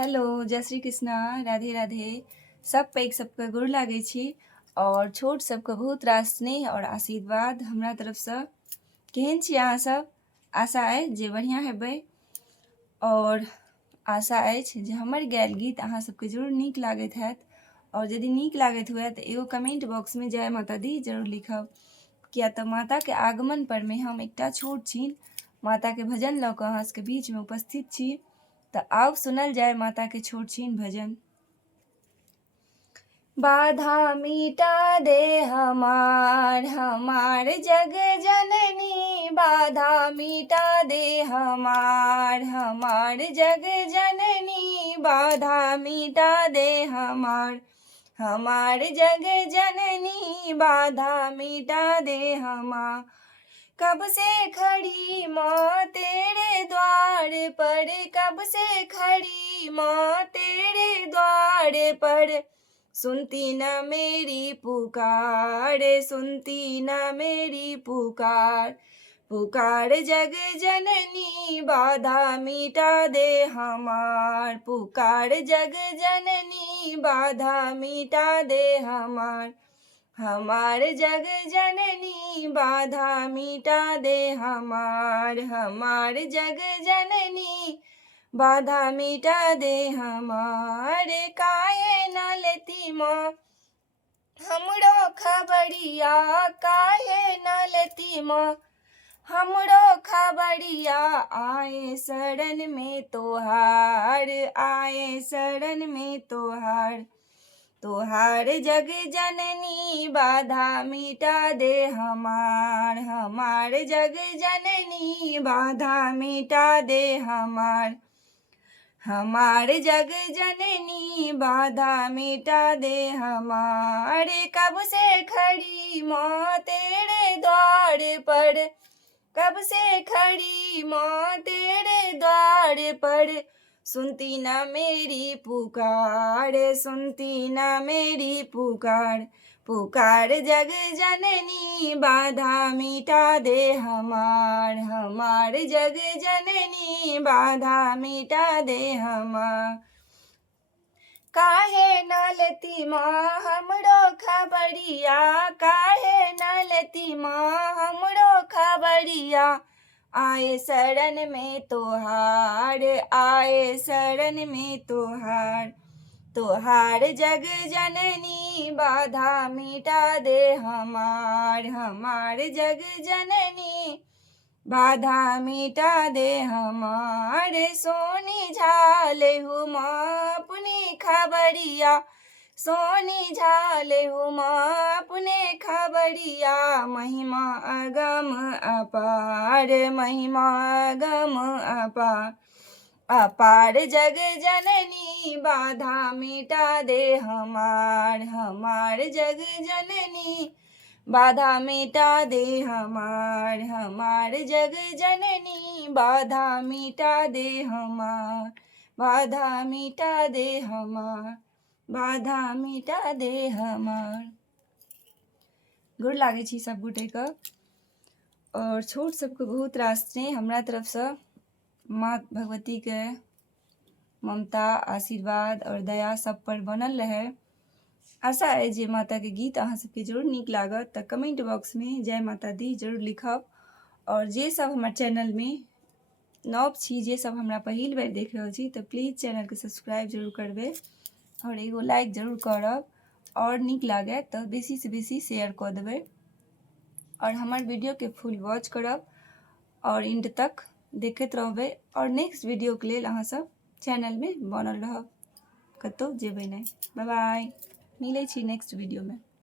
Hello, जय श्री कृष्णा, राधे राधे। सब पैघ सबके गोर लागै छी और छोट सबके बहुत रास स्नेह और आशीर्वाद हमरा तरफसँ। केहन छी अहाँ सब? आशा अइ जे बढ़िआँ हेबै और आशा अछि जे हमर गायल गीत अहाँ सबके जरूर नीक लागैत हैत। और यदि नीक लागैत हुए तऽ एगो कमेंट बॉक्समे जय माता दी जरूर लिखब। किया तऽ माताके आगमन परमे हम एकटा छोट छीन माताके भजन लऽ कऽ अहाँ सबके बीचमे उपस्थित छी। तऽ आब सुनल जाय माता के छोट छीन भजन। बाधा मिटा दे हमार जग जननी, बाधा मिटा दे हमार जग जननी, बाधा मिटा दे हमार जग जननी, बाधा मिटा दे हमार। कब से खड़ी माँ तेरे द्वार पर, कब से खड़ी माँ तेरे द्वार पर, सुनती न मेरी पुकार, सुनती न मेरी पुकार। पुकार जग जननी, बाधा मिटा दे हमार, पुकार जग जननी, बाधा मिटा दे हमार जग जननी, बाधा मिटा दे हमार जग जननी, बाधा मिटा दे हमार। काहे न लेती माँ हमरो खबरिया, काहे न लेती माँ हमरो खबरिया, आए शरण में तोहार, आए शरण में तोहार। तोहार जग जननी, बाधा मिटा दे हमार जग जननी, बाधा मिटा दे हमार जग जननी, बाधा मिटा दे हमार। कब से खड़ी माँ तेरे द्वार पर, कब से खड़ी माँ तेरे द्वार पर, सुनती न मेरी पुकार, सुनती न मेरी पुकार। पुकार जग जननी, बाधा मिटा दे हमार जग जननी, बाधा मिटा दे हमार। काहे न लेती माँ हमरो खबरिया, काहे न लेती माँ हमरो खबरिया, आए शरण में तोहार, आए शरण में तोहार। तोहार जग जननी, बाधा मिटा दे हमार जग जननी, बाधा मिटा दे हमार। सोनी झाले हूँ माँ अपनी खबरिया, सोनी झाले हूँ माँ अपने खबरिया, महिमा अगम अपार, महिमा अगम अपार। अपार जग जननी, बाधा मिटा दे हमार जग जननी, बाधा मिटा दे हमार जग जननी, बाधा मिटा दे बाधा मिटा दे बाधा मिटा दे हमार। गोर लागै छी सब गोटेके और छोट सबके बहुत रास स्नेह हमरा तरफसँ। माँ भगवतीके ममता आशीर्वाद और दया सब पर बनल रहे। आशा अइ जे माताके गीत अहाँ सबके जरूर नीक लागत तऽ कमेंट बॉक्समे जय माता दी जरूर लिखब। और जे सब हमर चैनलमे नव छी, जे सब हमरा पहिल बेर देख रहल छी तऽ प्लीज चैनलके सब्सक्राइब जरूर करबै और एगो लाइक जरूर करब। और नीक लागे तऽ बेसीसँ बेसी शेयर कऽ देबै और हमर वीडियोके फुल वॉच करब और एंड तक देखैत रहबै। और नेक्स्ट वीडियोके लेल अहाँ सब चैनलमे बनल रहब, कतहु जेबै नहि। बाय बाय, मिलै छी नेक्स्ट वीडियोमे।